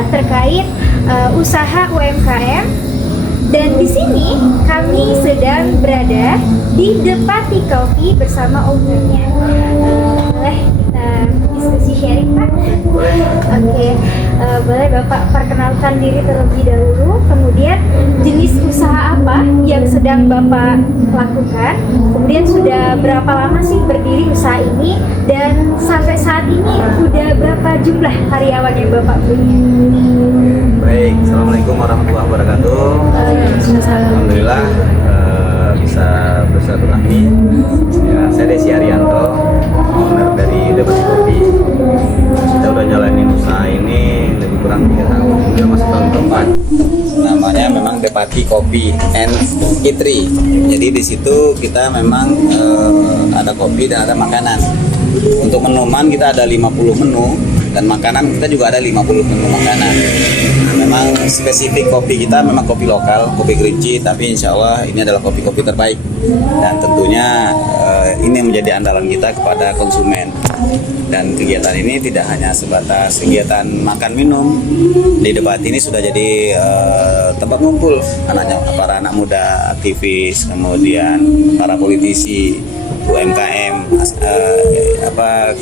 kita terkait usaha UMKM. Dan di sini kami sedang berada di Depati Coffee bersama ownernya. Boleh kita diskusi sharing, Pak? Oke, boleh Bapak perkenalkan diri terlebih dahulu, kemudian jenis usaha apa yang sedang Bapak lakukan, kemudian sudah berapa lama sih berdiri usaha ini, dan sampai saat ini udah berapa jumlah karyawan yang Bapak punya? Baik, Assalamualaikum warahmatullahi wabarakatuh. Alhamdulillah bisa bersilaturahmi. Ya, saya Desi Arianto, owner dari Depati Coffee. Kita udah jalanin usaha ini lebih kurang 3 tahun, udah masuk tahun keempat. Namanya memang Depati Coffee and Eatery. Jadi di situ kita memang ada kopi dan ada makanan. Untuk minuman kita ada 50 menu, dan makanan kita juga ada 50 menu makanan. Nah, memang spesifik kopi kita memang kopi lokal, kopi kerinci, tapi insya Allah ini adalah kopi-kopi terbaik, dan tentunya ini menjadi andalan kita kepada konsumen. Dan kegiatan ini tidak hanya sebatas kegiatan makan minum. Di Depati ini sudah jadi tempat ngumpul para anak muda, aktivis, kemudian para politisi, UMKM,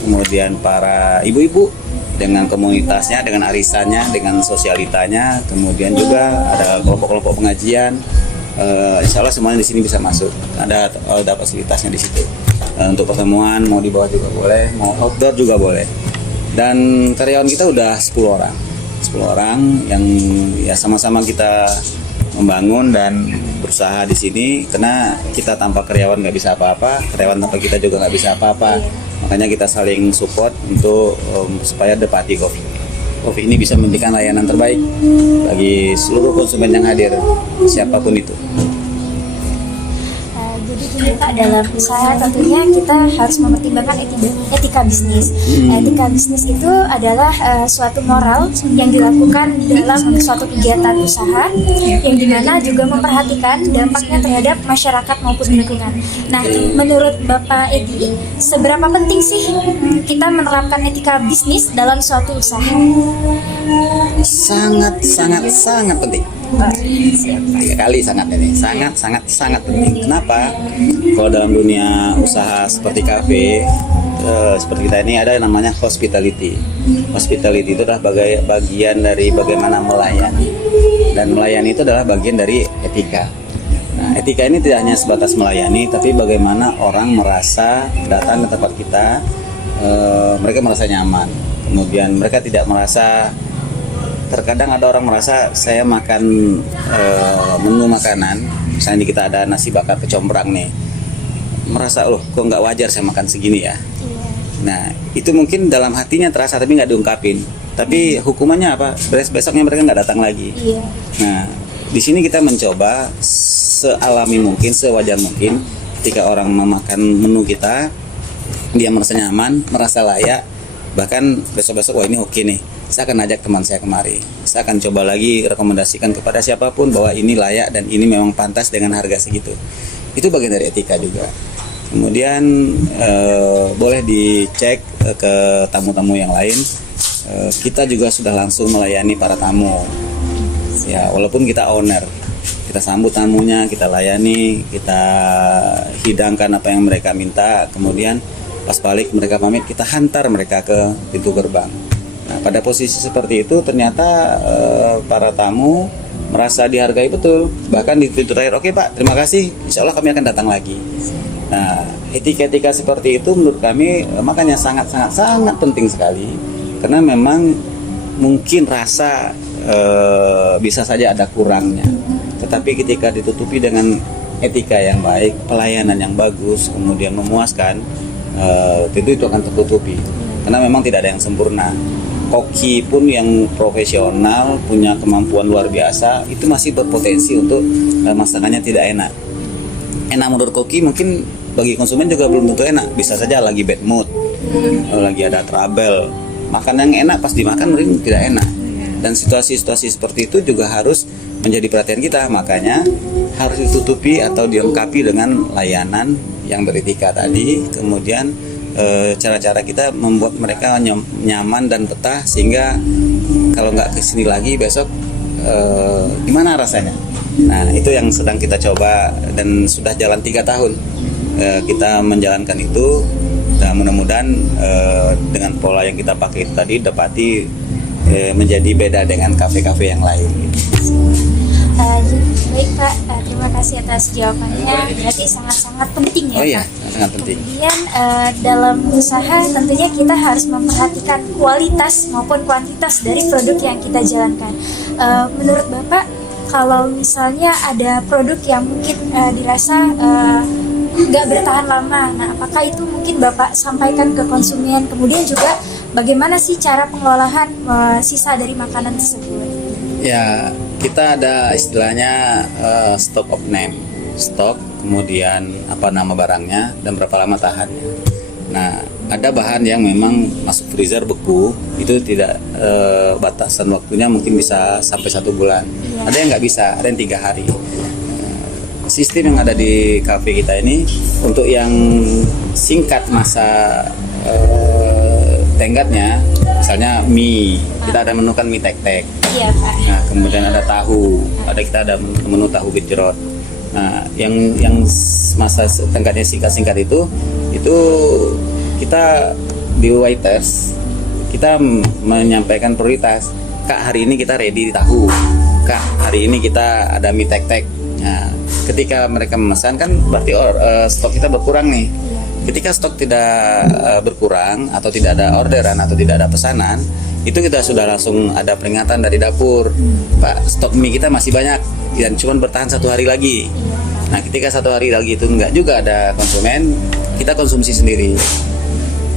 kemudian para ibu-ibu dengan komunitasnya, dengan arisannya, dengan sosialitanya, kemudian juga ada kelompok-kelompok pengajian. Insya Allah semuanya di sini bisa masuk. Ada fasilitasnya di situ. Untuk pertemuan mau di bawah juga boleh, mau outdoor juga boleh. Dan karyawan kita udah 10 orang. 10 orang yang ya sama-sama kita membangun dan berusaha di sini, karena kita tanpa karyawan nggak bisa apa-apa, karyawan tanpa kita juga nggak bisa apa-apa. Makanya kita saling support untuk supaya Depati Coffee ini bisa memberikan layanan terbaik bagi seluruh konsumen yang hadir, siapapun itu. Jadi gini Pak, dalam usaha tentunya kita harus mempertimbangkan etika bisnis. Etika bisnis itu adalah suatu moral yang dilakukan dalam suatu kegiatan usaha, yang dimana juga memperhatikan dampaknya terhadap masyarakat maupun lingkungan. Nah, menurut Bapak Edi, seberapa penting sih kita menerapkan etika bisnis dalam suatu usaha? Sangat penting. 3 kali sangat penting. Kenapa? Kalau dalam dunia usaha seperti kafe, seperti kita ini ada yang namanya hospitality. Hospitality itu adalah bagian dari bagaimana melayani, dan melayani itu adalah bagian dari etika. Nah, etika ini tidak hanya sebatas melayani, tapi bagaimana orang merasa datang ke tempat kita, mereka merasa nyaman, kemudian mereka tidak merasa. Terkadang ada orang merasa saya makan menu makanan, misalnya kita ada nasi bakar kecombrang nih, merasa loh kok nggak wajar saya makan segini ya. Nah itu mungkin dalam hatinya terasa tapi nggak diungkapin. Tapi hukumannya apa? Besoknya mereka nggak datang lagi. Nah di sini kita mencoba sealami mungkin, sewajar mungkin, ketika orang memakan menu kita, dia merasa nyaman, merasa layak, bahkan besok-besok wah ini oke nih, saya akan ajak teman saya kemari, saya akan coba lagi rekomendasikan kepada siapapun bahwa ini layak dan ini memang pantas dengan harga segitu. Itu bagian dari etika juga. Kemudian boleh dicek ke tamu-tamu yang lain, kita juga sudah langsung melayani para tamu. Ya walaupun kita owner, kita sambut tamunya, kita layani, kita hidangkan apa yang mereka minta, kemudian pas balik mereka pamit, kita hantar mereka ke pintu gerbang. Nah, pada posisi seperti itu ternyata para tamu merasa dihargai betul. Bahkan di pintu terakhir, oke Pak, terima kasih, insya Allah kami akan datang lagi. Nah, etika-etika seperti itu menurut kami makanya sangat penting sekali. Karena memang mungkin rasa bisa saja ada kurangnya. Tetapi ketika ditutupi dengan etika yang baik, pelayanan yang bagus, kemudian memuaskan, tentu itu akan tertutupi. Karena memang tidak ada yang sempurna. Koki pun yang profesional, punya kemampuan luar biasa, itu masih berpotensi untuk masakannya tidak enak. Enak menurut koki mungkin bagi konsumen juga belum tentu enak. Bisa saja lagi bad mood, lagi ada trouble, makan yang enak pas dimakan mungkin tidak enak. Dan situasi-situasi seperti itu juga harus menjadi perhatian kita. Makanya harus ditutupi atau dilengkapi dengan layanan yang beretika tadi. Kemudian cara-cara kita membuat mereka nyaman dan betah, sehingga kalau nggak kesini lagi besok gimana rasanya. Nah, itu yang sedang kita coba dan sudah jalan 3 tahun kita menjalankan itu. Dan mudah-mudahan dengan pola yang kita pakai tadi Depati menjadi beda dengan kafe-kafe yang lain. Baik Pak, terima kasih atas jawabannya. Berarti sangat-sangat penting ya Oh iya, Pak. sangat penting. Kemudian dalam usaha tentunya kita harus memperhatikan kualitas maupun kuantitas dari produk yang kita jalankan. Menurut Bapak, kalau misalnya ada produk yang mungkin dirasa nggak bertahan lama, nah apakah itu mungkin Bapak sampaikan ke konsumen? Kemudian juga bagaimana sih cara pengelolaan sisa dari makanan tersebut? Ya, kita ada istilahnya stock of name, stok, kemudian apa nama barangnya dan berapa lama tahannya. Nah, ada bahan yang memang masuk freezer beku, itu tidak batasan waktunya, mungkin bisa sampai 1 bulan. Ada yang nggak bisa, ada yang 3 hari. Sistem yang ada di kafe kita ini untuk yang singkat masa tenggatnya, misalnya mie, kita ada menukan mie tek-tek. Iya Pak. Nah, kemudian ada tahu, kita ada menu tahu gejrot. Nah, yang masa tenggatnya singkat-singkat itu kita di waiters kita menyampaikan prioritas. Kak, hari ini kita ready di tahu. Kak, hari ini kita ada mie tek-tek. Nah, ketika mereka memesan kan berarti stok kita berkurang nih. Ketika stok tidak berkurang atau tidak ada orderan atau tidak ada pesanan, itu kita sudah langsung ada peringatan dari dapur, Pak, stok mie kita masih banyak dan cuma bertahan 1 hari lagi. Nah, ketika 1 hari lagi itu enggak juga ada konsumen, kita konsumsi sendiri.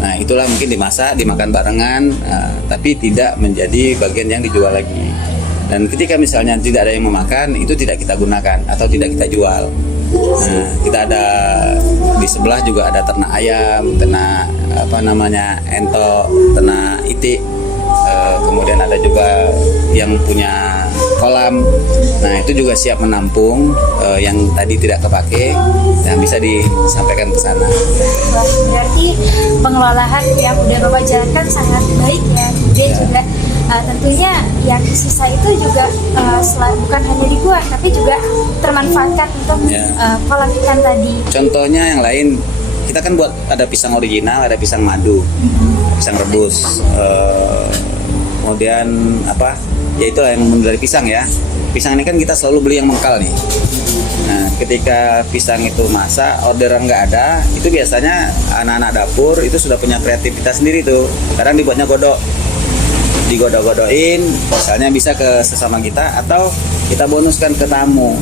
Nah, itulah mungkin dimasak, dimakan barengan, tapi tidak menjadi bagian yang dijual lagi. Dan ketika misalnya tidak ada yang memakan, itu tidak kita gunakan atau tidak kita jual. Nah, kita ada di sebelah juga ada ternak ayam, ternak entok, ternak itik. Kemudian ada juga yang punya kolam. Nah, itu juga siap menampung yang tadi tidak kepake, yang bisa disampaikan ke sana. Wah, berarti pengelolaan yang udah Bapak jalankan sangat baik ya. Kemudian juga tentunya yang sisa itu juga bukan hanya dibuat, tapi juga termanfaatkan untuk kolam ikan tadi. Contohnya yang lain, kita kan buat ada pisang original, ada pisang madu, pisang rebus, kemudian ya itulah yang dari pisang ya. Pisang ini kan kita selalu beli yang mengkal nih. Nah, ketika pisang itu masak, orderan nggak ada, itu biasanya anak-anak dapur itu sudah punya kreativitas sendiri tuh. Kadang dibuatnya godok, digodok-godokin, misalnya bisa ke sesama kita atau kita bonuskan ke tamu.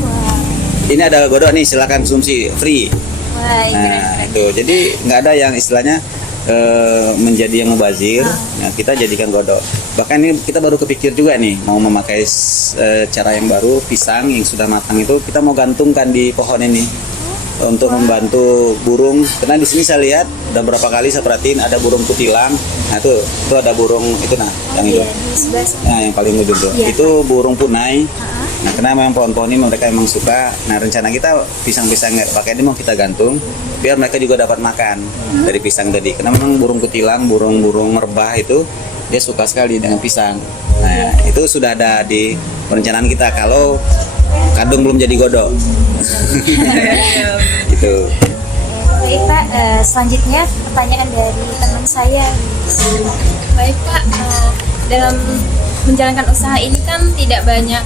Ini ada godok nih, silakan konsumsi free. Nah, itu jadi nggak ada yang istilahnya menjadi yang mubazir. Nah, kita jadikan godok. Bahkan ini kita baru kepikir juga nih mau memakai cara yang baru, pisang yang sudah matang itu kita mau gantungkan di pohon ini untuk membantu burung. Karena di sini saya lihat udah berapa kali saya perhatiin ada burung kutilang. Nah, itu ada burung itu yang itu. Nah, yang paling ujung tuh. Itu burung punai. Nah, karena memang pohon-pohon ini mereka memang suka. Nah, rencana kita pisang-pisang nggak pakai ini mau kita gantung biar mereka juga dapat makan dari pisang tadi. Karena memang burung kutilang, burung-burung merbah itu dia suka sekali dengan pisang. Nah, itu sudah ada di perencanaan kita kalau kadung belum jadi godok. Itu. Baik Pak, selanjutnya pertanyaan dari teman saya. Baik Pak, dalam menjalankan usaha ini kan tidak banyak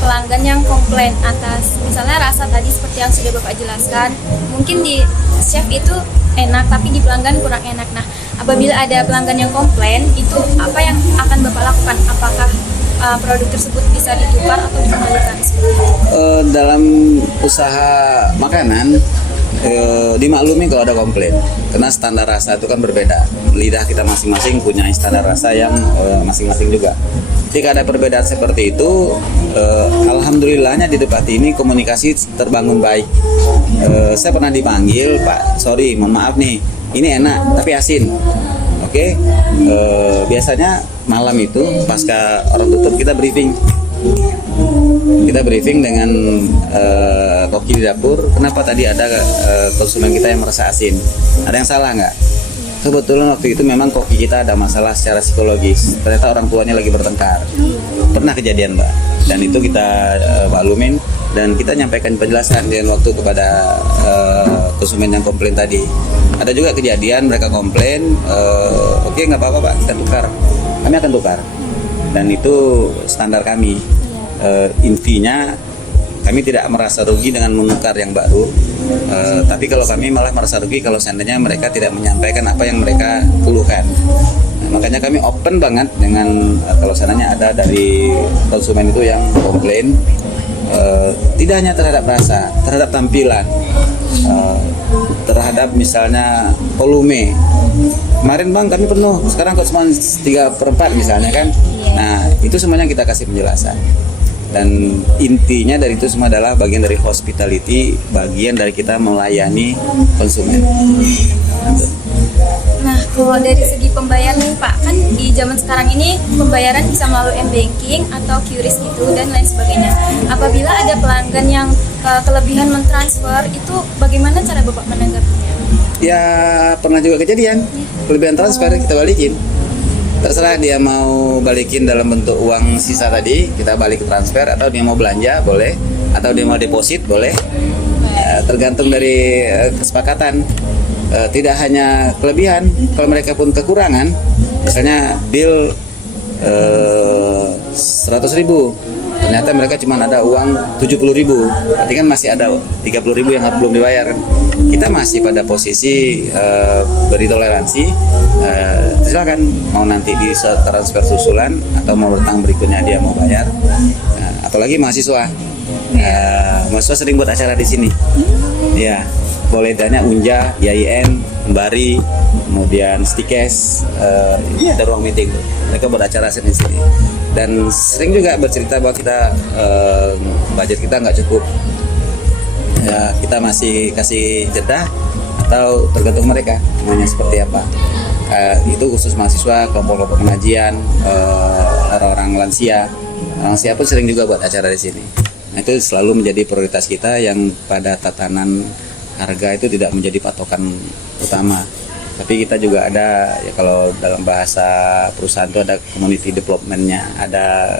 pelanggan yang komplain atas misalnya rasa tadi seperti yang sudah Bapak jelaskan. Mungkin di chef itu enak tapi di pelanggan kurang enak. Nah, apabila ada pelanggan yang komplain, itu apa yang akan Bapak lakukan? Apakah produk tersebut bisa ditukar atau dikembalikan? Dalam usaha makanan dimaklumi kalau ada komplain, karena standar rasa itu kan berbeda. Lidah kita masing-masing punya standar rasa yang masing-masing juga. Jika ada perbedaan seperti itu, alhamdulillahnya di Depati ini komunikasi terbangun baik. Saya pernah dipanggil, Pak, sorry, mohon maaf nih, ini enak tapi asin. Oke, biasanya malam itu pasca orang tutup kita briefing. kita briefing dengan koki di dapur, kenapa tadi ada konsumen kita yang merasa asin, ada yang salah nggak? Kebetulan waktu itu memang koki kita ada masalah secara psikologis, ternyata orang tuanya lagi bertengkar, pernah kejadian Mbak, dan itu kita maklumin dan kita nyampaikan penjelasan dengan waktu kepada konsumen yang komplain tadi. Ada juga kejadian mereka komplain, oke nggak apa-apa Pak, kita tukar, kami akan tukar, dan itu standar kami. Intinya kami tidak merasa rugi dengan menukar yang baru, tapi kalau kami malah merasa rugi kalau seandainya mereka tidak menyampaikan apa yang mereka keluhkan. Nah, makanya kami open banget dengan kalau seandainya ada dari konsumen itu yang komplain, tidak hanya terhadap rasa, terhadap tampilan, terhadap misalnya volume. Kemarin Bang kami penuh, sekarang kok cuma 3/4 misalnya kan. Nah itu semuanya kita kasih penjelasan. Dan intinya dari itu semua adalah bagian dari hospitality, bagian dari kita melayani konsumen. Nah, kalau dari segi pembayaran nih Pak, kan di zaman sekarang ini pembayaran bisa melalui m-banking atau QRIS gitu dan lain sebagainya. Apabila ada pelanggan yang kelebihan mentransfer, itu bagaimana cara Bapak menanggapinya? Ya pernah juga kejadian, kelebihan transfer kita balikin. Terserah dia mau balikin dalam bentuk uang sisa tadi, kita balik ke transfer, atau dia mau belanja boleh, atau dia mau deposit boleh, tergantung dari kesepakatan. Tidak hanya kelebihan, kalau mereka pun kekurangan, misalnya bill 100.000, ternyata mereka cuma ada uang 70.000, berarti kan masih ada 30.000 yang belum dibayar. Kita masih pada posisi beri toleransi, silakan mau nanti di transfer susulan atau mau bertang berikutnya dia mau bayar. Apalagi mahasiswa, mahasiswa sering buat acara di sini, ya boleh tanya Unja, YIN, Kembari, kemudian Stikes, ini ada ruang meeting tuh. Mereka buat acara sini dan sering juga bercerita bahwa kita budget kita nggak cukup, ya kita masih kasih jeda atau tergantung mereka maunya seperti apa. Itu khusus mahasiswa, kelompok-kelompok pengajian, orang-orang lansia pun sering juga buat acara di sini. Nah, itu selalu menjadi prioritas kita yang pada tatanan harga itu tidak menjadi patokan utama. Tapi kita juga ada, ya kalau dalam bahasa perusahaan itu ada community development-nya, ada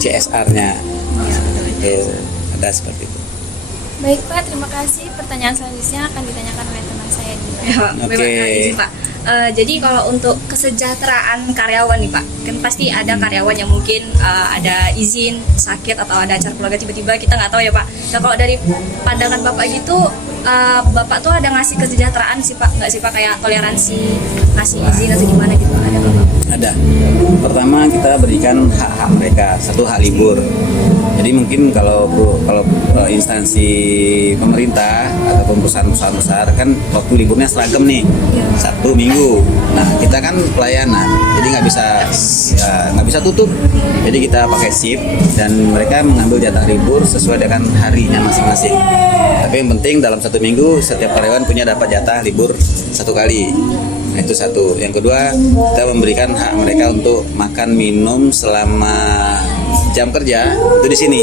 CSR-nya, ada seperti itu. Baik Pak, terima kasih. Pertanyaan selanjutnya akan ditanyakan oleh teman saya juga. Oke. Pak. Jadi kalau untuk kesejahteraan karyawan nih Pak, kan pasti ada karyawan yang mungkin ada izin sakit atau ada acara keluarga tiba-tiba kita nggak tahu ya Pak. Nah kalau dari pandangan Bapak gitu, Bapak tuh ada ngasih kesejahteraan sih Pak, nggak sih Pak, kayak toleransi, ngasih izin atau gimana gitu, ada nggak Pak? Ada. Pertama kita berikan hak-hak mereka, satu hak libur. Jadi mungkin kalau instansi pemerintah ataupun perusahaan-perusahaan besar kan waktu liburnya seragam nih, Sabtu Minggu. Nah kita kan pelayanan, jadi nggak bisa tutup. Jadi kita pakai shift dan mereka mengambil jatah libur sesuai dengan harinya masing-masing. Tapi yang penting dalam satu minggu setiap karyawan punya dapat jatah libur 1 kali. Nah, itu satu. Yang kedua, kita memberikan hak mereka untuk makan minum selama jam kerja itu di sini.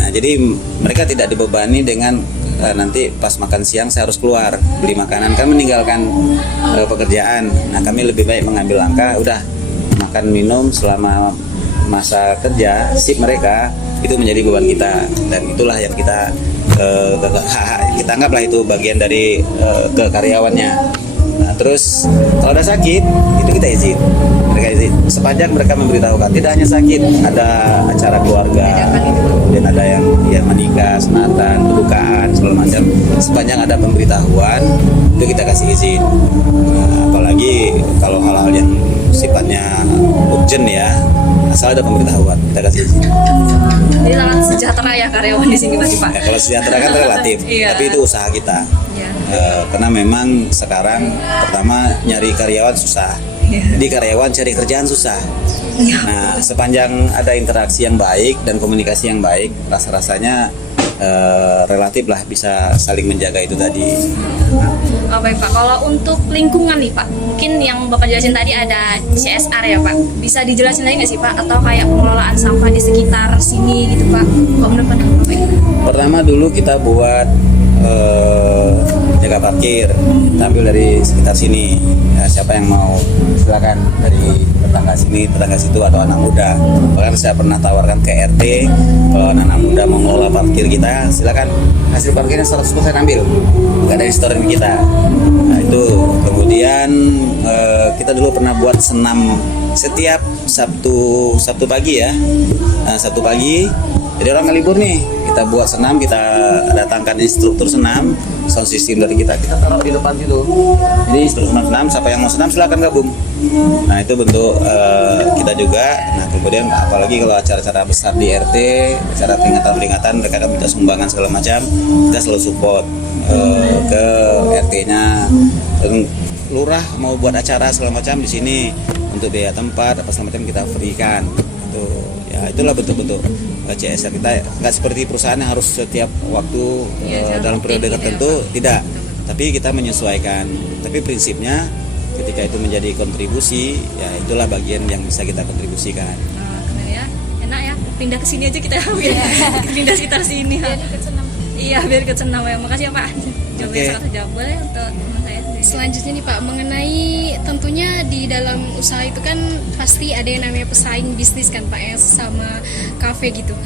Nah, jadi mereka tidak dibebani dengan nanti pas makan siang saya harus keluar beli makanan, kan meninggalkan pekerjaan. Nah, kami lebih baik mengambil langkah udah makan minum selama masa kerja shift mereka itu menjadi beban kita, dan itulah yang kita kita anggaplah itu bagian dari ke karyawannya. Nah, terus kalau ada sakit itu kita izin, mereka izin sepanjang mereka memberitahukan. Tidak hanya sakit, ada acara keluarga, dan ada yang menikah, sunatan, kedukaan, segala macam. Sepanjang ada pemberitahuan itu kita kasih izin. Nah, apalagi kalau hal-hal yang sifatnya urgent ya, asal ada pemberitahuan kita kasih izin. Jadi sangat sejahtera ya karyawan di sini pasti Pak. Ya, kalau sejahtera kan relatif, Iya. tapi itu usaha kita. Iya. Karena memang sekarang pertama nyari karyawan susah, jadi karyawan cari kerjaan susah. Nah sepanjang ada interaksi yang baik dan komunikasi yang baik, rasa-rasanya relatif lah bisa saling menjaga itu tadi. Oh, baik Pak, kalau untuk lingkungan nih Pak, mungkin yang Bapak jelasin tadi ada CSR ya Pak, bisa dijelasin lagi nggak sih Pak, atau kayak pengelolaan sampah di sekitar sini gitu Pak, kalau menurut pandangan Bapak itu? Pertama dulu kita buat jaga parkir, kita ambil dari sekitar sini. Ya, siapa yang mau silakan dari tetangga sini, tetangga situ atau anak muda. Bahkan saya pernah tawarkan ke RT, kalau anak muda mau mengelola parkir kita, silakan hasil parkirnya 100% ambil, nggak dari setoran kita. Nah itu kemudian kita dulu pernah buat senam setiap Sabtu pagi ya. Nah, Sabtu pagi, jadi orang nggak libur nih, kita buat senam, kita datangkan instruktur senam, sound system dari kita taruh di depan situ. Jadi instruktur senam, siapa yang mau senam silakan gabung. Nah itu bentuk kita juga. Nah kemudian apalagi kalau acara-acara besar di RT, acara peringatan mereka kan minta sumbangan segala macam, kita selalu support ke RT-nya. Lurah mau buat acara segala macam di sini untuk biaya tempat apa segala macam kita free-kan. Itu ya itulah bentuk-bentuk CSR kita. Nggak seperti perusahaan yang harus setiap waktu dalam periode tertentu, tidak. Tapi kita menyesuaikan. Tapi prinsipnya ketika itu menjadi kontribusi, ya itulah bagian yang bisa kita kontribusikan. Keren ya, enak ya, pindah ke sini aja kita pindah sekitar sini. Biar ikut senam. Iya, biar ikut senam ya. Makasih ya Pak. Jawabannya sangat terjawab. Boleh untuk teman saya. Selanjutnya nih Pak, mengenai tentunya di dalam usaha itu kan pasti ada yang namanya pesaing bisnis kan Pak, yang sama kafe gitu.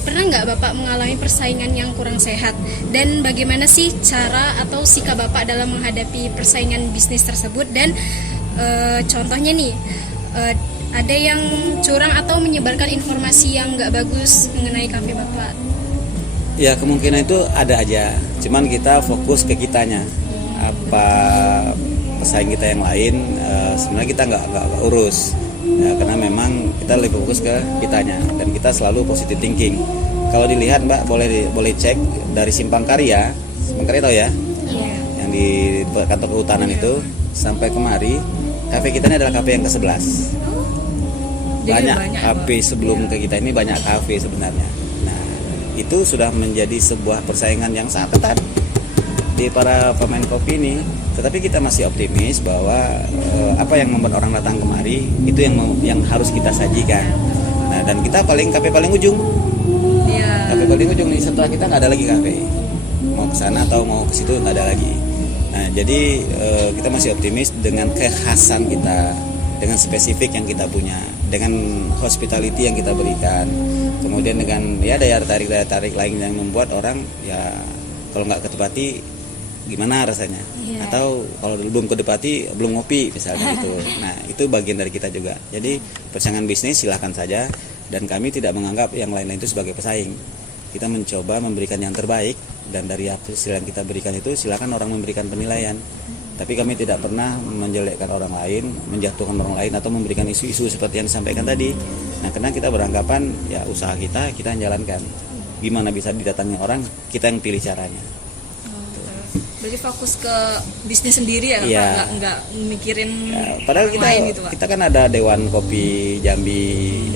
Pernah nggak Bapak mengalami persaingan yang kurang sehat? Dan bagaimana sih cara atau sikap Bapak dalam menghadapi persaingan bisnis tersebut? Dan contohnya nih, ada yang curang atau menyebarkan informasi yang nggak bagus mengenai kafe Bapak? Ya kemungkinan itu ada aja. Cuman kita fokus ke kitanya. Apa pesaing kita yang lain sebenarnya kita nggak urus. Ya, karena memang kita lebih fokus ke kitanya dan kita selalu positive thinking. Kalau dilihat Mbak boleh cek dari Simpang Karya tahu ya? Iya. Yang di kantor kehutanan itu sampai kemari kafe kita ini adalah kafe yang ke-11. Banyak kafe sebelum ke kita ini banyak kafe sebenarnya. Nah, itu sudah menjadi sebuah persaingan yang sangat ketat di para pemain kopi ini. Tetapi kita masih optimis bahwa apa yang membuat orang datang kemari itu yang harus kita sajikan. Nah, dan kita kafe paling ujung. Iya. Kafe paling ujung nih, setelah kita nggak ada lagi kafe. Mau ke sana atau mau ke situ nggak ada lagi. Nah, jadi kita masih optimis dengan kekhasan kita, dengan spesifik yang kita punya, dengan hospitality yang kita berikan, kemudian dengan ya daya tarik lain yang membuat orang ya kalau nggak ketepati gimana rasanya, atau kalau belum kedapati belum ngopi misalnya gitu. Nah itu bagian dari kita juga. Jadi persaingan bisnis silahkan saja, dan kami tidak menganggap yang lain-lain itu sebagai pesaing. Kita mencoba memberikan yang terbaik, dan dari hasil yang kita berikan itu silahkan orang memberikan penilaian. Tapi kami tidak pernah menjelekkan orang lain, menjatuhkan orang lain, atau memberikan isu-isu seperti yang disampaikan tadi. Nah karena kita beranggapan ya usaha kita yang jalankan. Gimana bisa didatangi orang, kita yang pilih caranya. Berarti fokus ke bisnis sendiri ya, Iya. Pak? Nggak mikirin Padahal orang lain gitu Pak? kita kan ada Dewan Kopi Jambi,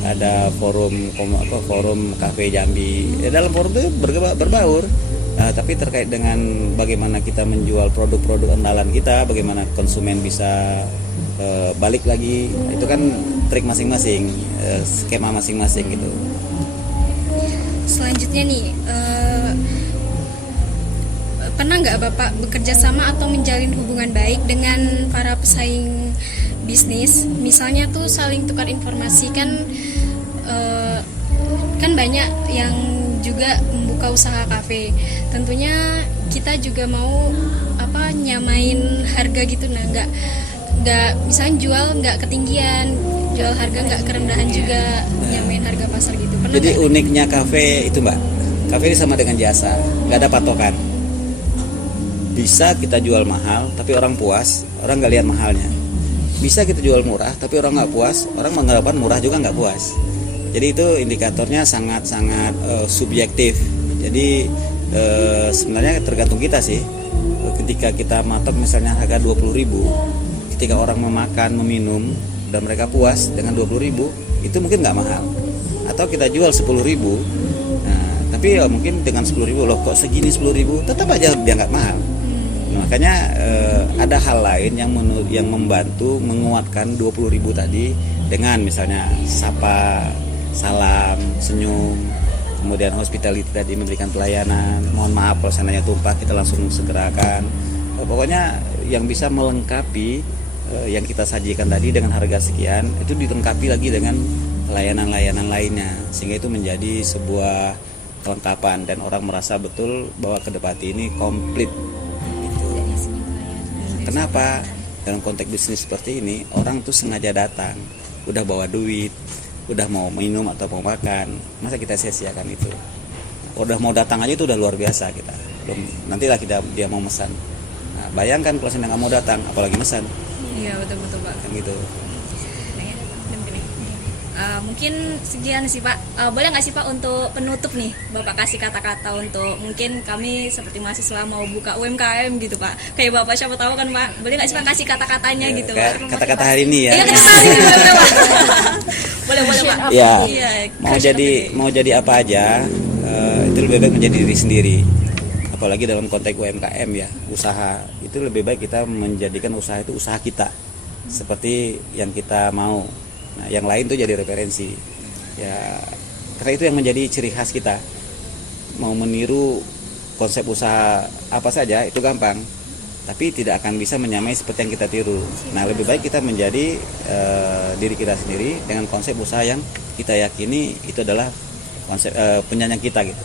ada forum kafe Jambi. Ya, dalam forum itu berbaur. Tapi terkait dengan bagaimana kita menjual produk-produk andalan kita, bagaimana konsumen bisa balik lagi, itu kan trik masing-masing, skema masing-masing gitu. Selanjutnya nih, pernah nggak Bapak bekerja sama atau menjalin hubungan baik dengan para pesaing bisnis? Misalnya tuh saling tukar informasi kan, kan banyak yang juga membuka usaha kafe. Tentunya kita juga mau nyamain harga gitu, nah nggak misalnya jual nggak ketinggian, jual harga nggak kerendahan juga, nyamain harga pasar gitu. Pernah Jadi nggak? uniknya kafe itu Mbak, kafe ini sama dengan jasa, nggak ada patokan. Bisa kita jual mahal, tapi orang puas, orang nggak lihat mahalnya. Bisa kita jual murah, tapi orang nggak puas, orang mengharapkan murah juga nggak puas. Jadi itu indikatornya sangat-sangat subjektif. Jadi sebenarnya tergantung kita sih. Ketika kita matok misalnya harga 20.000, ketika orang memakan, meminum, dan mereka puas dengan 20.000, itu mungkin nggak mahal. Atau kita jual 10.000, nah, Tapi ya mungkin dengan 10.000 loh kok segini 10.000, tetap aja dianggap mahal. Makanya ada hal lain yang membantu menguatkan 20.000 tadi dengan misalnya sapa, salam, senyum, kemudian hospitality tadi memberikan pelayanan. Mohon maaf kalau seandainya tumpah kita langsung segerakan. Pokoknya yang bisa melengkapi yang kita sajikan tadi dengan harga sekian itu dilengkapi lagi dengan layanan-layanan lainnya sehingga itu menjadi sebuah kelengkapan dan orang merasa betul bahwa Kedepati ini komplit. Kenapa? Dalam konteks bisnis seperti ini, orang tuh sengaja datang, udah bawa duit, udah mau minum atau mau makan, masa kita sia-siakan itu? Udah mau datang aja itu udah luar biasa kita. Belum nantilah dia mau mesan. Nah, bayangkan kalau sedang nggak mau datang, apalagi mesan. Iya betul Pak. Kan gitu. Mungkin sekian sih Pak. Boleh nggak sih Pak untuk penutup nih Bapak kasih kata-kata untuk mungkin kami seperti mahasiswa mau buka UMKM gitu Pak. Kayak Bapak siapa tahu kan Pak. Boleh nggak sih Pak kasih kata-katanya gitu Pak? Kata-kata hari ini ya. Iya kata hari ini boleh Pak. Boleh Pak. Ya. Iya. Mau jadi apa aja itu lebih baik menjadi diri sendiri. Apalagi dalam konteks UMKM ya, usaha itu lebih baik kita menjadikan usaha itu usaha kita seperti yang kita mau. Nah, yang lain tuh jadi referensi. Ya, karena itu yang menjadi ciri khas kita. Mau meniru konsep usaha apa saja itu gampang, tapi tidak akan bisa menyamai seperti yang kita tiru. Nah, lebih baik kita menjadi diri kita sendiri dengan konsep usaha yang kita yakini itu adalah konsep penyanyang kita gitu.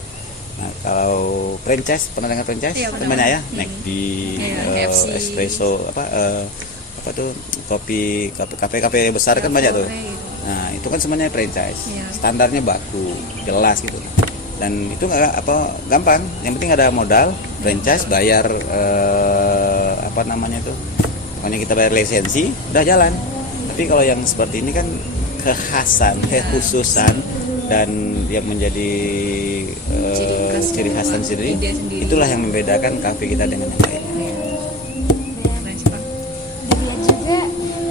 Nah, kalau franchise, pernah dengar franchise? Iya, Banyak ya, McD, KFC. espresso, apa tuh kafe besar kan banyak tuh. Nah itu kan semuanya franchise, standarnya baku, jelas gitu. Dan itu nggak gampang. Yang penting ada modal, franchise, bayar apa namanya itu, pokoknya kita bayar lisensi, udah jalan. Tapi kalau yang seperti ini kan kekhasan, kekhususan dan yang menjadi ciri khas sendiri, itulah yang membedakan kafe kita dengan yang lainnya.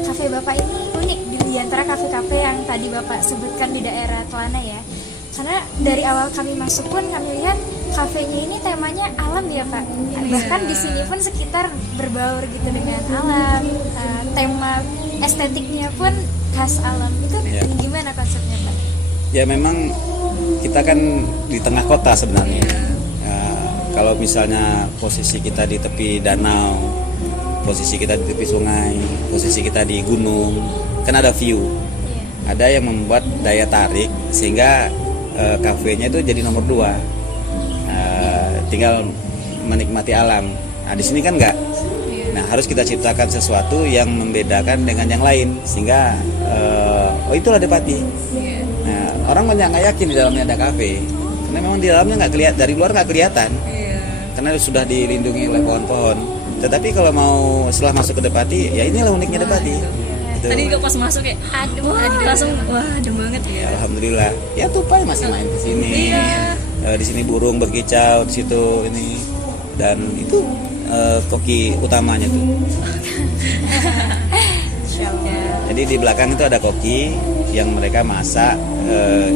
Kafe Bapak ini unik di antara kafe-kafe yang tadi Bapak sebutkan di daerah Kelana ya. Karena dari awal kami masuk pun kami lihat kafenya ini temanya alam ya Pak. Bahkan di sini pun sekitar berbaur gitu dengan alam. Tema estetiknya pun khas alam. Itu gimana konsepnya Pak? Ya memang kita kan di tengah kota sebenarnya. Kalau misalnya posisi kita di tepi danau, posisi kita di tepi sungai, posisi kita di gunung, kan ada view. Ada yang membuat daya tarik sehingga kafenya itu jadi nomor 2. Tinggal menikmati alam. Nah di sini kan enggak. Nah harus kita ciptakan sesuatu yang membedakan dengan yang lain sehingga oh itulah Depati. Nah orang banyak nggak yakin di dalamnya ada kafe karena memang di dalamnya nggak kelihatan, dari luar nggak kelihatan karena sudah dilindungi oleh pohon-pohon. Tetapi kalau mau setelah masuk ke Depati, ya inilah uniknya Depati. Gitu. Tadi juga pas masuk kayak aduh, langsung wah adem banget ya. Alhamdulillah. Ya tupai masih main di sini. Di sini burung berkicau di situ ini dan itu koki utamanya tuh. Jadi di belakang itu ada koki yang mereka masak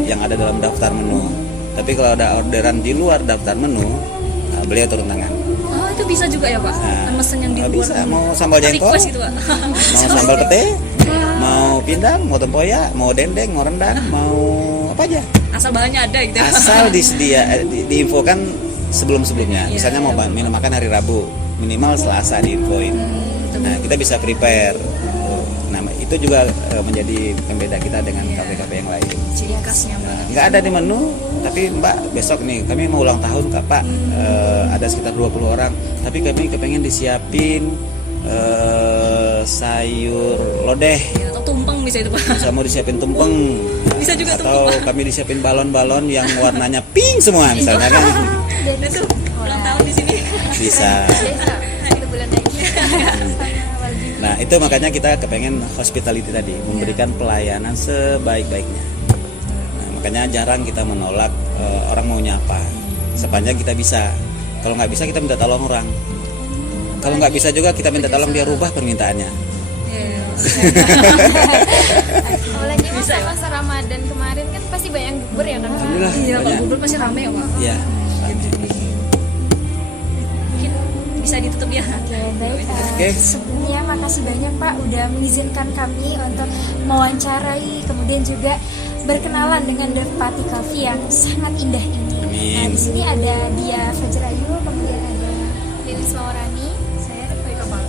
yang ada dalam daftar menu. Tapi kalau ada orderan di luar daftar menu, beliau turun tangan. Oh itu bisa juga ya Pak? Kan mesen yang di luar. Bisa, mau sambal jengkol, gitu, Pak. mau sambal pete, mau pindang, mau tempoyak, mau dendeng, mau rendang, mau apa aja. Asal bahannya ada gitu. Asal diinfokan sebelum-sebelumnya. Misalnya mau minum makan hari Rabu, minimal Selasa diinfoin. Nah kita bisa prepare. Nah itu juga menjadi pembeda kita dengan kafe-kafe yang lain. Ciri khasnya Nggak ada di menu, tapi Mbak besok nih kami mau ulang tahun Pak, ada sekitar 20 orang, tapi kami kepengen disiapin sayur lodeh. atau tumpeng bisa itu Pak. Bisa mau disiapin tumpeng. Bisa juga atau tumpeng, Pak. kami disiapin balon-balon yang warnanya pink semua misalnya kan. Dan itu ulang tahun di sini. Bisa. Itu bulan lagi. Nah itu makanya kita kepengen hospitality tadi, memberikan pelayanan sebaik-baiknya. Nah, makanya jarang kita menolak orang mau nyapa, sepanjang kita bisa. Kalau nggak bisa kita minta tolong orang. Kalau nggak bisa juga kita minta tolong dia rubah permintaannya. Apalagi masa Ramadan kemarin kan pasti banyak bubur ya kan? Alhamdulillah. Iya, Pak banyak. Gubernur pasti rame ya, Pak. Iya. Mungkin bisa ditutup ya. Oke, baik. Oke. Sebelumnya makasih banyak Pak udah mengizinkan kami untuk mewawancarai, kemudian juga berkenalan dengan Derpati Coffee yang sangat indah ini. Amin. Nah, di sini ada Dia Fajrayu, kemudian ada Lilis Maurani. saya Rika Pak.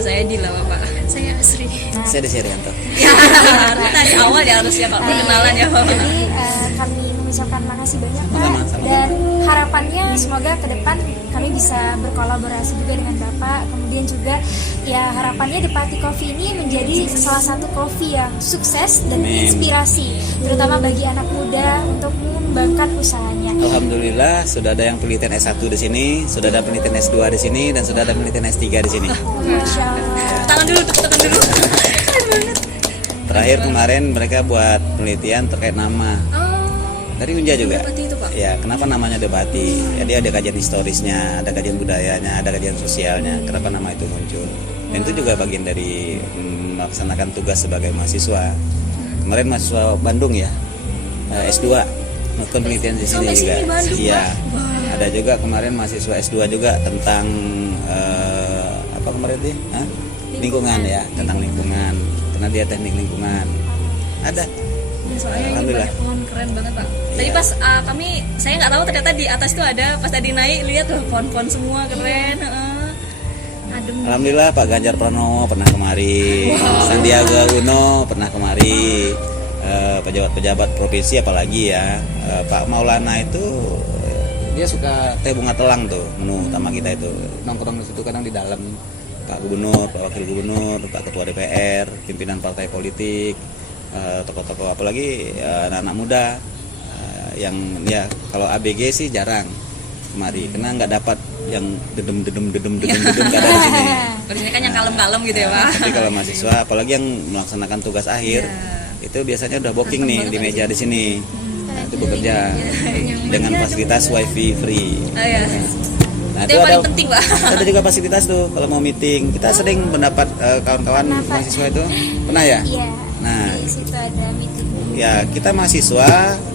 Saya Dila, Bapak. Saya Asri. Saya Desi Arianto. Ya, tadi awal ya harusnya Pak perkenalan ya, Bapak. Jadi kami mengucapkan makasih banyak Pak, Sama-sama. dan harapannya semoga ke depan kami bisa berkolaborasi juga dengan Bapak. Kemudian juga ya harapannya Derpati Coffee ini menjadi salah satu kopi yang sukses dan Amin. inspirasi, terutama bagi anak muda untuk mengembangkan usahanya. Alhamdulillah sudah ada yang penelitian S1 di sini, sudah ada penelitian S2 di sini, dan sudah ada penelitian S3 di sini. Masya Allah. Tangan dulu, tepuk tangan dulu. Terakhir kemarin mereka buat penelitian terkait nama. Dari Unja juga. Derpati itu, Pak? Ya, kenapa namanya Derpati? Jadi ada kajian historisnya, ada kajian budayanya, ada kajian sosialnya. Kenapa nama itu muncul? Dan itu juga bagian dari melaksanakan tugas sebagai mahasiswa. Kemarin mahasiswa Bandung ya, S2 melakukan penelitian di sini Sampai juga. sini Bandung, Iya. Pak? Ada juga kemarin mahasiswa S2 juga tentang apa kemarin sih? Hah? Lingkungan ya, tentang lingkungan. Karena dia teknik lingkungan. Ada. Soalnya ini Alhamdulillah. banyak pohon keren banget, Pak. Tadi Iya. pas saya nggak tahu ternyata di atas tuh ada, pas tadi naik lihat tuh pohon-pohon semua keren. Adem. Alhamdulillah Pak Ganjar Pranowo pernah kemari, Sandiaga Uno pernah kemari, pejabat-pejabat provinsi apalagi ya, Pak Maulana itu dia suka teh bunga telang tuh, menu utama kita itu nongkrong di situ kadang di dalam. Pak Gubernur, Pak Wakil Gubernur, Pak Ketua DPR, pimpinan partai politik, tokoh-tokoh apalagi anak-anak muda yang ya kalau ABG sih jarang kemari karena nggak dapat yang dedem nggak ada di sini. Kalau di sini kan yang kalem-kalem gitu ya, Pak. Tapi kalau mahasiswa apalagi yang melaksanakan tugas akhir itu biasanya udah booking nih di meja di sini. Nah, itu bekerja dengan fasilitas wifi free. Oh ya. Nah, Itu yang paling penting, Pak. ada juga fasilitas tuh kalau mau meeting. Kita sering mendapat kawan-kawan Pernah, Pak. mahasiswa itu pernah ya. Iya. Nah, Di situ ada meeting. ya kita mahasiswa,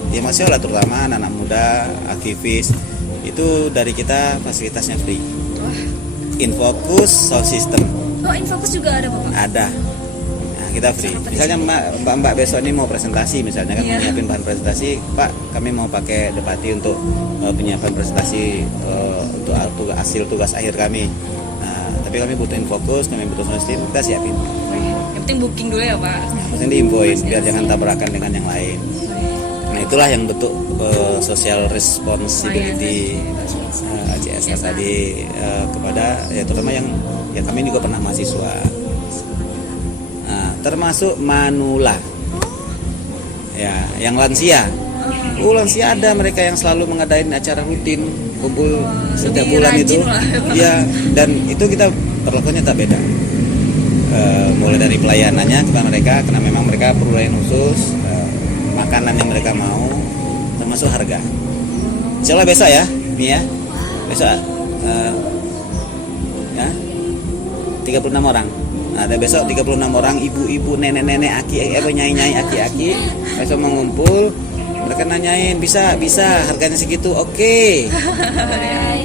ya mahasiswa lah terutama anak-anak muda, aktivis itu dari kita fasilitasnya free. Infocus sound system Oh, Infokus juga ada, Bapak. ada. Nah, kita free. Misalnya Mbak besok ini mau presentasi misalnya kan Iya. menyiapin bahan presentasi, Pak kami mau pakai Derpati untuk penyiapan presentasi untuk hasil tugas akhir kami. Nah, tapi kami butuh Infocus, kami butuh sound system, kita siapin. Yang penting booking dulu ya, Pak. Maksudnya diinfoin biar jangan tabrakan dengan yang lain. Nah itulah yang bentuk social responsibility CSR tadi kepada ya terutama yang ya kami juga pernah mahasiswa. Nah, termasuk Manula. Ya, yang lansia. Lansia ada mereka yang selalu mengadain acara rutin kumpul setiap lebih bulan itu. rajin lah. Ya, dan itu kita perlakuannya tak beda. Mulai dari pelayanannya kepada mereka karena memang mereka perlu pelayanan khusus, makanan yang mereka mau, termasuk harga. Insya Allah besok ya, nih ya, besok ya 36 orang. Nah, ada besok 36 orang ibu-ibu, nenek-nenek, nyai-nyai, aki-aki besok mengumpul. Mereka nanyain bisa harganya segitu, oke.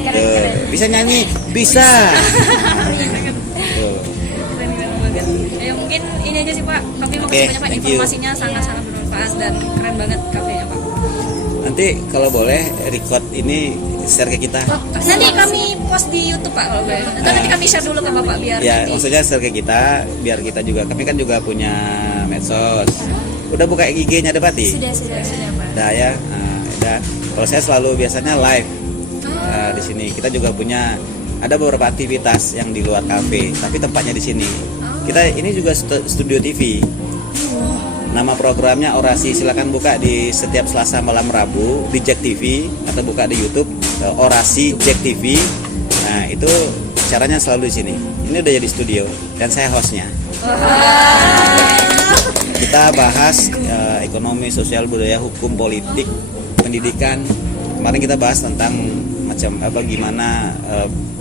Tuh, bisa nyanyi, bisa. Tuh. Keren banget. Ya mungkin ini aja sih, Pak. Kami makasih Oke, banyak, Pak. thank you. Informasinya sangat-sangat bermanfaat dan keren banget kafenya, Pak. Nanti kalau boleh record ini share ke kita. Nanti kami post di YouTube, Pak, kalau boleh. Nanti kami share dulu ke Bapak biar Ya, nanti. maksudnya share ke kita biar kita juga. Kami kan juga punya medsos. Udah buka IG-nya Derpati? Sudah Pak. Udah ya. Nah, udah. Kalau saya selalu biasanya live di sini. Kita juga punya ada beberapa aktivitas yang di luar kafe, tapi tempatnya di sini. Kita ini juga studio TV. Nama programnya Orasi. Silakan buka di setiap Selasa malam Rabu di Jack TV atau buka di YouTube Orasi Jack TV. Nah, itu caranya selalu di sini. Ini udah jadi studio dan saya hostnya. Kita bahas ekonomi, sosial, budaya, hukum, politik, pendidikan. Kemarin kita bahas tentang macam gimana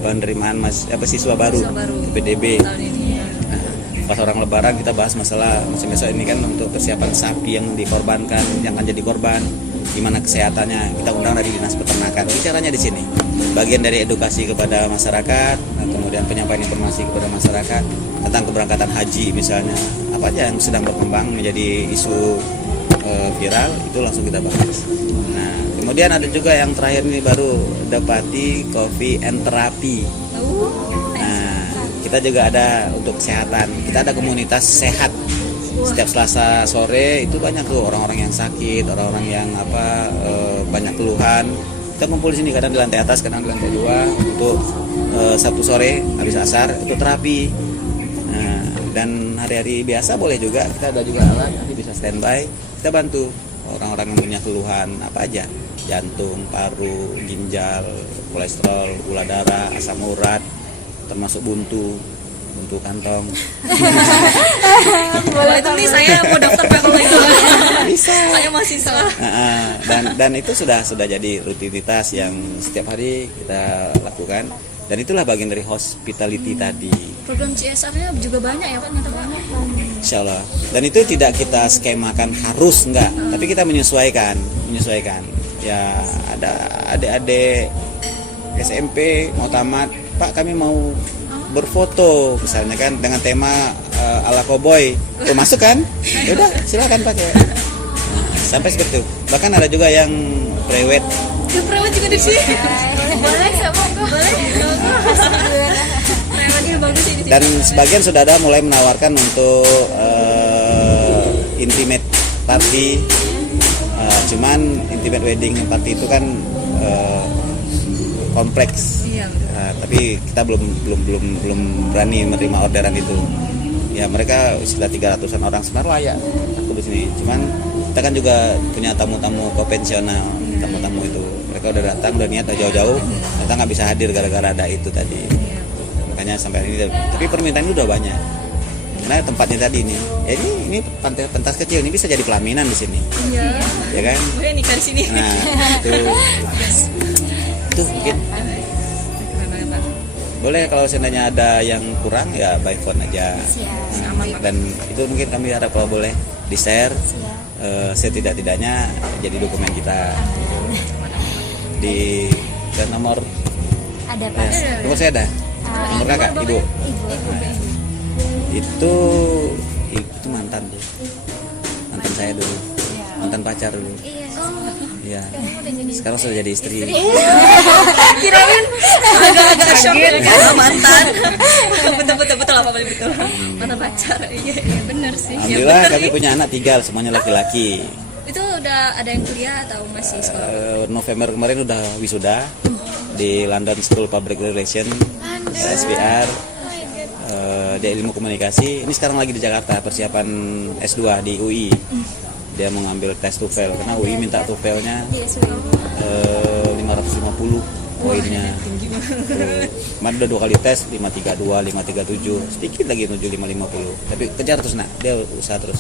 penerimaan siswa baru Siswa baru PDB. tahun ini. Nah, pas orang lebaran kita bahas masalah musim besok ini kan untuk persiapan sapi yang dikorbankan, yang akan jadi korban, gimana kesehatannya. Kita undang dari dinas peternakan. Bicaranya di sini. Bagian dari edukasi kepada masyarakat, kemudian penyampaian informasi kepada masyarakat tentang keberangkatan haji misalnya, apa aja yang sedang berkembang menjadi isu viral, itu langsung kita bahas. Nah, kemudian ada juga yang terakhir ini baru Depati Coffee and Therapy. Nah, kita juga ada untuk kesehatan. Kita ada komunitas sehat. Setiap Selasa sore itu banyak tuh orang-orang yang sakit, orang-orang yang banyak keluhan. Kita kumpul di sini, kadang di lantai atas, kadang di lantai 2 untuk Sabtu sore habis asar itu terapi. Nah, dan hari-hari biasa boleh juga, kita ada juga alat, nanti bisa standby, kita bantu orang-orang yang punya keluhan apa aja, jantung, paru, ginjal, kolesterol, gula darah, asam urat, termasuk buntu kantong. Kalau itu nih saya mau daftar Pak kalau itu. Bisa. Saya mahasiswa. Dan itu sudah jadi rutinitas yang setiap hari kita lakukan. Dan itulah bagian dari hospitality tadi. Program CSR-nya juga banyak ya Pak, nyata banyak. Insya Allah. Dan itu tidak kita skemakan harus, enggak. Tapi kita menyesuaikan. Ya ada adik-adik SMP mau tamat, Pak kami mau berfoto misalnya kan dengan tema ala cowboy. Masuk kan? Ya udah silakan pakai. Sampai seperti itu. Bahkan ada juga yang prewed. Ya perawat juga di sini. Boleh, sama boleh. Perawatnya bagus sih di sini. Dan sebagian sudah ada mulai menawarkan untuk intimate party. Cuman intimate wedding party itu kan kompleks. Iya, betul. Tapi kita belum berani menerima orderan itu. Ya mereka sudah 300-an orang sebenarnya layak aku di sini. Cuman kita kan juga punya tamu-tamu konvensional, tamu-tamu itu mereka udah datang, udah niat jauh-jauh, ternyata nggak bisa hadir gara-gara ada itu tadi. Makanya sampai ini, tapi permintaan itu udah banyak. Karena tempatnya tadi nih, ya ini pentas kecil, ini bisa jadi pelaminan di sini. Iya. Ya kan? Boleh nikah di sini. Nah, itu mungkin. Boleh kalau seandainya ada yang kurang ya by phone aja. Dan itu mungkin kami harap kalau boleh di-share setidak-tidaknya jadi dokumen kita. Di dan nomor Ada Pak. nomor saya ada. Nomor kakak, ibu. Itu mantan tuh. Mantan saya dulu. Mantan pacar dulu. Iya. Sekarang sudah jadi istri. Kirain agak-agak shock ya kan mantan. Betul apa paling betul. Mantan pacar. Iya benar sih. Alhamdulillah kami punya anak 3, semuanya laki-laki. Itu udah ada yang kuliah atau masih sekolah? November kemarin udah wisuda di London School Public Relations, SPR. Dia ilmu komunikasi. Ini sekarang lagi di Jakarta persiapan S2 di UI. Dia mau ngambil tes TOEFL karena UI minta TOEFL-nya 550 poinnya. Kemarin udah 2 kali tes, 532, 537, sedikit lagi menuju 550. Tapi kejar terus nak, dia usaha terus.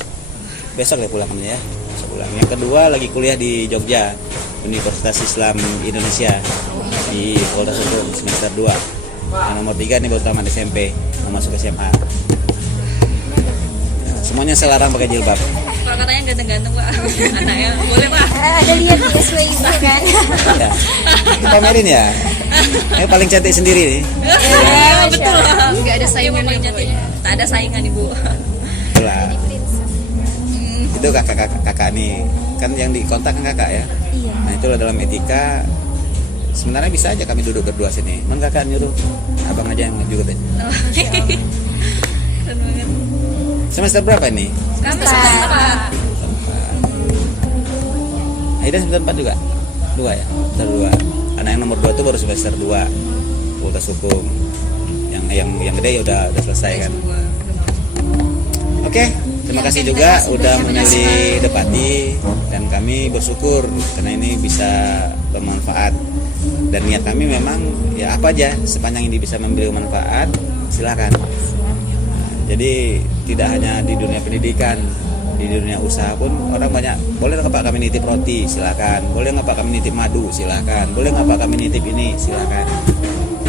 Besok ya pulangnya ya. Besok pulang. Yang kedua lagi kuliah di Jogja, Universitas Islam Indonesia di Polda Sudut semester 2. Yang nomor 3 ini baru tamat SMP, mau masuk SMA. Semuanya saya larang pakai jilbab. Kalau katanya ganteng-ganteng Pak, anaknya boleh Pak. Ada lihat di SW Ibu kan? Ya. Kita pamerin ya. Ini paling cantik sendiri nih. Betul Pak. Nggak ada saingan yang pokoknya. Tak ada saingan Ibu. Itulah. Itu kakak nih. Kan yang dikontak kan kakak ya. Iya. Nah itulah dalam etika. Sebenarnya bisa aja kami duduk berdua sini. Man kakak nyuruh abang aja yang juga aja. Keren banget. Semester berapa ini? Kami semester 4. Aida semester 4 juga? 2 ya? Semester 2. Anak yang nomor 2 itu baru semester 2 Fakultas Hukum. Yang gede ya udah selesai kan. Oke, terima kasih juga udah memilih Depati. Dan kami bersyukur karena ini bisa bermanfaat. Dan niat kami memang ya apa aja sepanjang ini bisa memberi manfaat silakan. Jadi tidak hanya di dunia pendidikan, di dunia usaha pun orang banyak. Boleh nggak Pak kami nitip roti, silakan. Boleh nggak Pak kami nitip madu, silakan. Boleh nggak Pak kami nitip ini, silakan.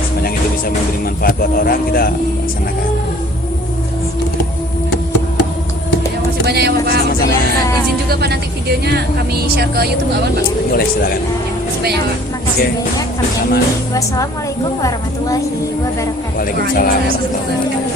Sepanjang itu bisa memberi manfaat buat orang, kita laksanakan. kasih banyak ya Bapak. Sama-sama. Izin juga Pak nanti videonya kami share ke YouTube nggak aman Pak? Boleh, silakan. Terima kasih banyak Pak. Makasih Oke. banyak. Sama. Wassalamualaikum warahmatullahi wabarakatuh. Waalaikumsalam warahmatullahi wabarakatuh.